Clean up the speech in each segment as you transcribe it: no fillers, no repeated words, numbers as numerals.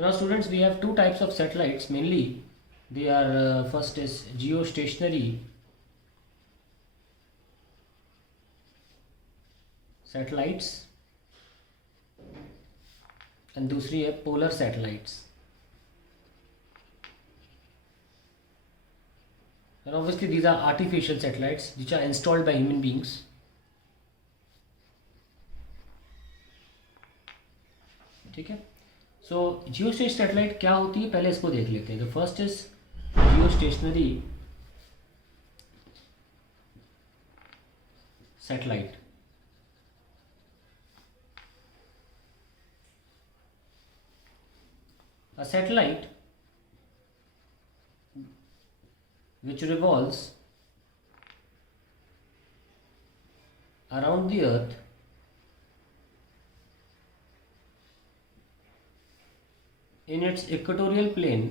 So now students, we have two types of satellites mainly. They are first is geostationary satellites and दूसरी है polar satellites. And obviously these are artificial satellites which are installed by human beings. ठीक है. सो geostationary satellite क्या होती है, पहले इसको देख लेते हैं. The first is geostationary satellite. A satellite which revolves around the earth in its equatorial plane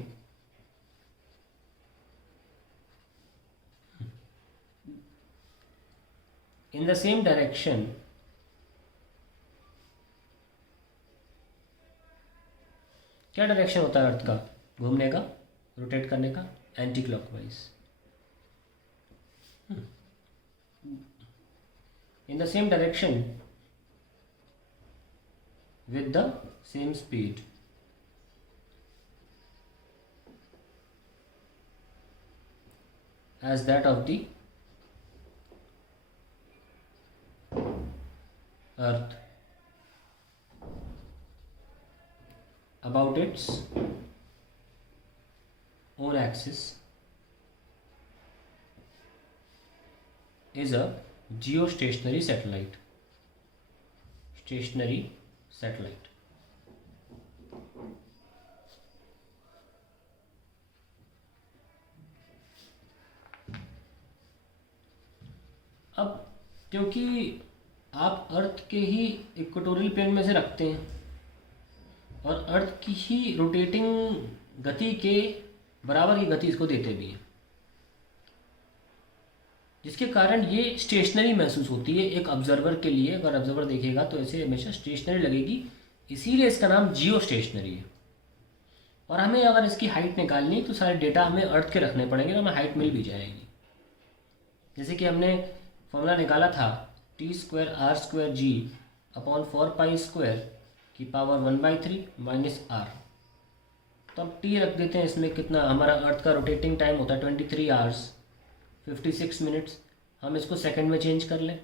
in the same direction क्या डायरेक्शन होता है अर्थ का घूमने का, रोटेट करने का? Anti clockwise. In the same direction with the same speed. As that of the earth about its own axis is a geostationary satellite. Stationary satellite. अब क्योंकि आप अर्थ के ही इक्वेटोरियल प्लेन में से रखते हैं और अर्थ की ही रोटेटिंग गति के बराबर की गति इसको देते भी हैं, जिसके कारण ये स्टेशनरी महसूस होती है एक ऑब्जर्वर के लिए. अगर ऑब्जर्वर देखेगा तो ऐसे हमेशा स्टेशनरी लगेगी, इसीलिए इसका नाम जियो स्टेशनरी है. और हमें अगर इसकी हाइट निकालनी है तो सारे डेटा हमें अर्थ के रखने पड़ेंगे तो हमें हाइट मिल भी जाएगी. जैसे कि हमने फॉर्मूला निकाला था T²R²G अपॉन 4π² की पावर 1/3 माइनस R. तो अब T रख देते हैं इसमें. कितना हमारा अर्थ का रोटेटिंग टाइम होता है 23 आवर्स 56 मिनट्स. हम इसको सेकंड में चेंज कर लें.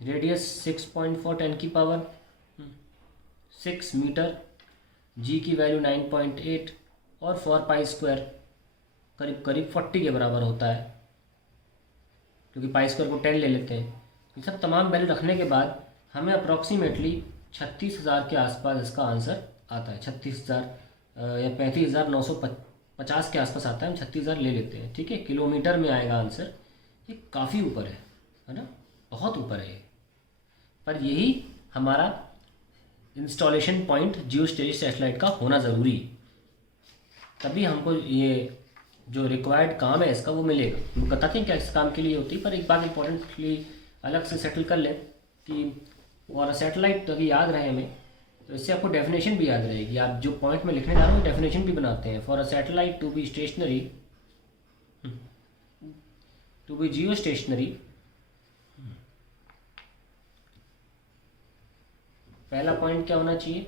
रेडियस 6.4 10 की पावर 6 मीटर. G की वैल्यू 9.8 और 4π² करीब करीब 40 के बराबर होता है, क्योंकि π² को 10 ले लेते हैं. ये सब तमाम वैल्यू रखने के बाद हमें अप्रॉक्सीमेटली 36,000 के आसपास इसका आंसर आता है. 36,000 या 35,950 के आसपास आता है. हम 36,000 ले लेते हैं. ठीक है, किलोमीटर में आएगा आंसर. ये काफ़ी ऊपर है ना, बहुत ऊपर है ये. पर यही हमारा इंस्टॉलेशन पॉइंट जियोस्टेशनरी सैटेलाइट का होना ज़रूरी, तभी हमको ये जो रिक्वायर्ड काम है इसका वो मिलेगा. हम बताते हैं क्या इस काम के लिए होती है, पर एक बात इंपॉर्टेंटली अलग से सेटल कर लें कि और सैटेलाइट तो अभी याद रहे हमें, तो इससे आपको डेफिनेशन भी याद रहेगी. आप जो पॉइंट में लिखने जा रहे हो डेफिनेशन भी बनाते हैं. For a satellite to be stationary, to be geostationary, पहला पॉइंट क्या होना चाहिए?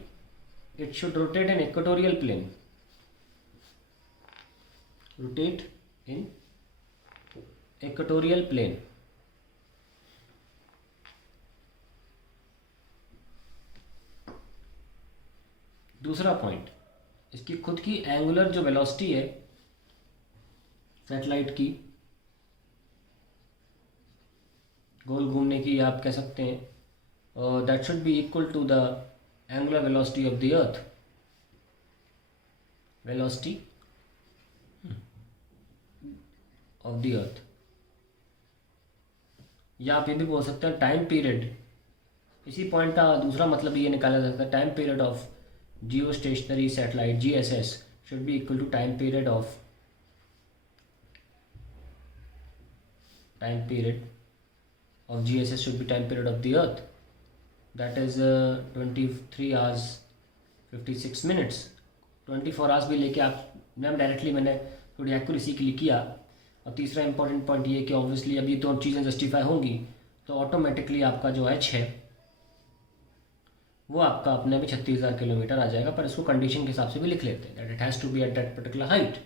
It should rotate in equatorial plane. Rotate in equatorial plane. दूसरा पॉइंट, इसकी खुद की एंगुलर जो वेलोसिटी है सैटेलाइट की, गोल घूमने की आप कह सकते हैं, that should be equal to the angular velocity of the earth. Velocity of the earth, या आप ये भी बोल सकते हैं टाइम पीरियड. इसी पॉइंट का दूसरा मतलब ये निकाला जा सकता है, time period of geostationary satellite GSS should be equal to time period of GSS should be time period of the earth, that is 23 hours 56 minutes, 24 hours भी लेके आप मैम डायरेक्टली मैंने थोड़ी एक्यूरेसी के लिए किया। और तीसरा इंपॉर्टेंट पॉइंट ये कि ऑब्वियसली अब ये दो चीज़ें जस्टिफाई होंगी तो ऑटोमेटिकली आपका जो है 6 वो आपका अपने भी 36,000 किलोमीटर आ जाएगा, पर इसको कंडीशन के हिसाब से भी लिख लेते हैं that it has to be at that particular height.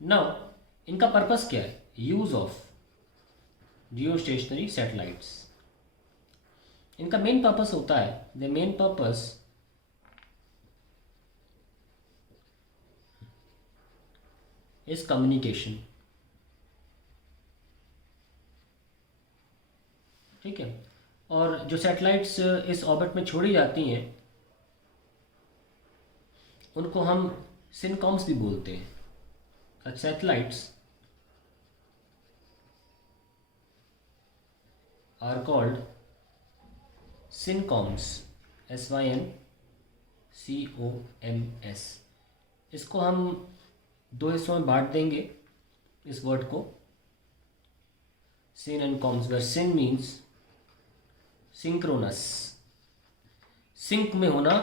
Now इनका पर्पस क्या है? Use of geostationary satellites. इनका मेन पर्पस होता है, the main purpose is communication. ठीक है, और जो सैटेलाइट्स इस ऑर्बिट में छोड़ी जाती हैं उनको हम सिनकॉम्स भी बोलते हैं। Such satellites are called syncoms, SYNCOMS। इसको हम दो हिस्सों में बांट देंगे इस वर्ड को, syn and coms, where syn means synchronous, sync में होना,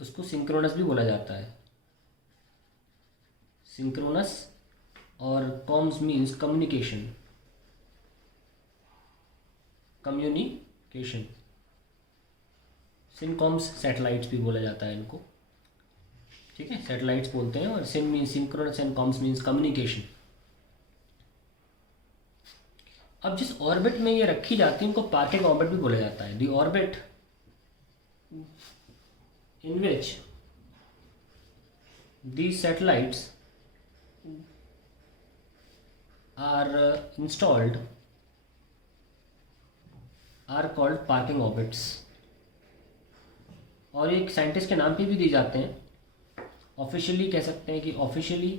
उसको सिंक्रोनस भी बोला जाता है, सिंक्रोनस। और comms means communication, communication. Syncoms satellites भी बोला जाता है इनको, ठीक है, सैटेलाइट्स बोलते हैं। और syn means synchronous and comms means communication. अब जिस ऑर्बिट में ये रखी जाती है उनको पार्किंग ऑर्बिट भी बोला जाता है। The orbit in which these satellites are installed are called parking orbits। और एक साइंटिस्ट के नाम पे भी दिए जाते हैं। ऑफिशियली कह सकते हैं कि ऑफिशियली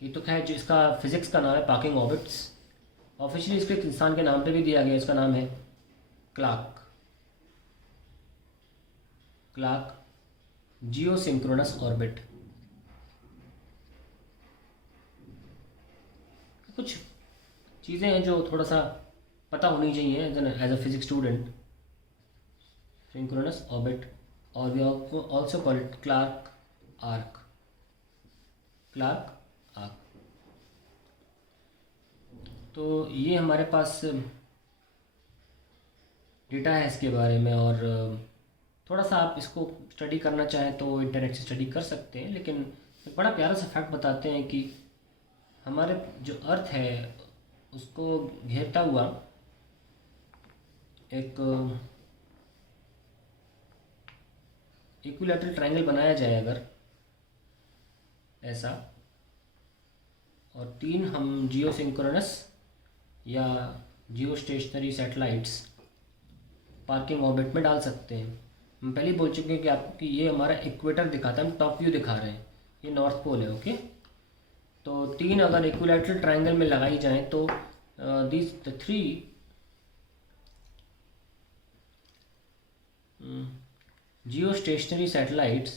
ये तो खैर जिसका फिजिक्स का नाम है पार्किंग ऑर्बिट्स, ऑफिशियली इसको एक इंसान के नाम पे भी दिया गया, इसका नाम है Clarke, Clarke geosynchronous orbit. कुछ चीज़ें हैं जो थोड़ा सा पता होनी चाहिए as a physics student. Synchronous orbit, और we also call it Clarke arc, Clarke arc. तो ये हमारे पास डेटा है इसके बारे में, और थोड़ा सा आप इसको स्टडी करना चाहें तो इंटरनेट से स्टडी कर सकते हैं। लेकिन एक बड़ा प्यारा सा फैक्ट बताते हैं कि हमारे जो अर्थ है उसको घेरता हुआ एक इक्विलैटरल ट्रायंगल बनाया जाए अगर ऐसा, और 3 हम जियो सिंक्रोनस या जियो स्टेशनरी सैटेलाइट्स पार्किंग ऑर्बिट में डाल सकते हैं। हम पहले ही बोल चुके हैं कि आपकी ये हमारा इक्वेटर दिखाता है, हम टॉप व्यू दिखा रहे हैं, ये नॉर्थ पोल है। ओके, तो 3 अगर इक्विलैटरल ट्रायंगल में लगाई जाएं तो these the 3 geostationary satellites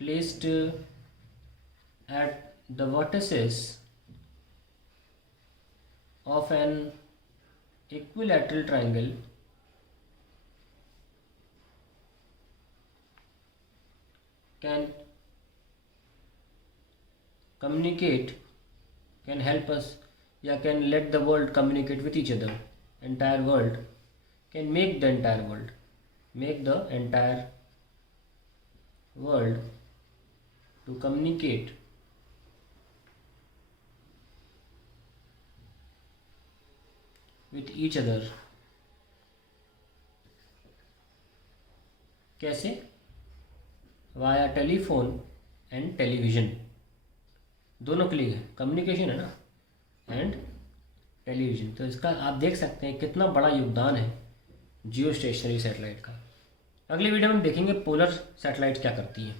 placed at the vertices of an equilateral triangle can communicate, can help us, या can let the world communicate with each other, entire world, can make the entire world to communicate with each other। कैसे? Via telephone and television, दोनों के लिए communication है ना, and television. तो इसका आप देख सकते हैं कितना बड़ा योगदान है जियो स्टेशनरी सैटेलाइट का। अगली वीडियो में देखेंगे पोलर सैटेलाइट क्या करती है।